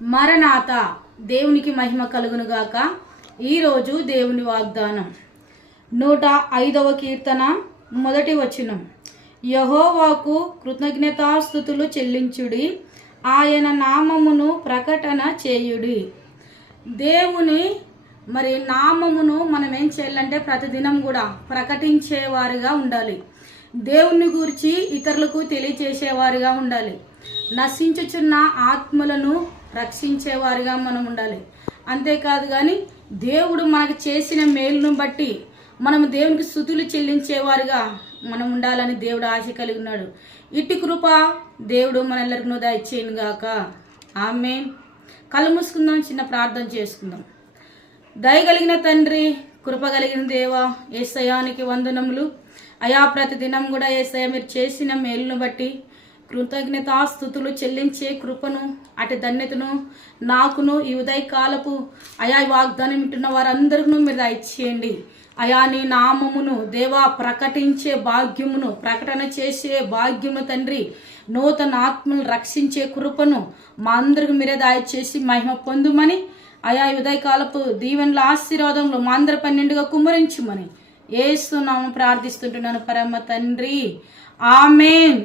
మరణాత. దేవునికి మహిమ కలుగునుగాక. ఈరోజు దేవుని వాగ్దానం 105వ కీర్తన 1వ వచనం. యెహోవాకు కృతజ్ఞతాస్తుతులు చెల్లించుడి, ఆయన నామమును ప్రకటన చేయుడి. దేవుని నామమును మనం ఏం చేయాలంటే ప్రతిదినం కూడా ప్రకటించేవారుగా ఉండాలి. దేవుని గురించి ఇతరులకు తెలియచేసేవారుగా ఉండాలి. నశించుచున్న ఆత్మలను రక్షించేవారుగా మనం ఉండాలి. అంతేకాదు కానీ దేవుడు మనకు చేసిన మేలును బట్టి మనం దేవునికి స్తుతులు చెల్లించేవారుగా మనం ఉండాలని దేవుడు ఆశ కలిగి ఉన్నాడు. ఇట్టి కృప దేవుడు మనెల్లరికీ దయచేయును గాక. ఆమేన్. కళ్ళు మూసుకుందాం, చిన్న ప్రార్థన చేసుకుందాం. దయగలిగిన తండ్రి, కృప కలిగిన దేవా, యేసయ్యానికి వందనములు. అయా, ప్రతిదినం కూడా యేసయ్య మీరు చేసిన మేలును బట్టి కృతజ్ఞతాస్తుతులు చెల్లించే కృపను, అటు ధన్యతను నాకును ఈ ఉదయకాలపు అయా వాగ్దానం వింటున్న వారందరికీ మీరు దయచేయండి. అయా, నీ నామమును దేవా ప్రకటించే భాగ్యమును, ప్రకటన చేసే భాగ్యము తండ్రి, నూతన ఆత్మను రక్షించే కృపను మా అందరికి మీరే దయచేసి మహిమ పొందుమని, అయా ఉదయకాలపు దీవెనల ఆశీర్వాదంలో మా అందరి పన్నెండుగా కుమ్మరించుమని యేసు నామమున ప్రార్థిస్తుంటున్నాను పరమ తండ్రి. ఆమేన్.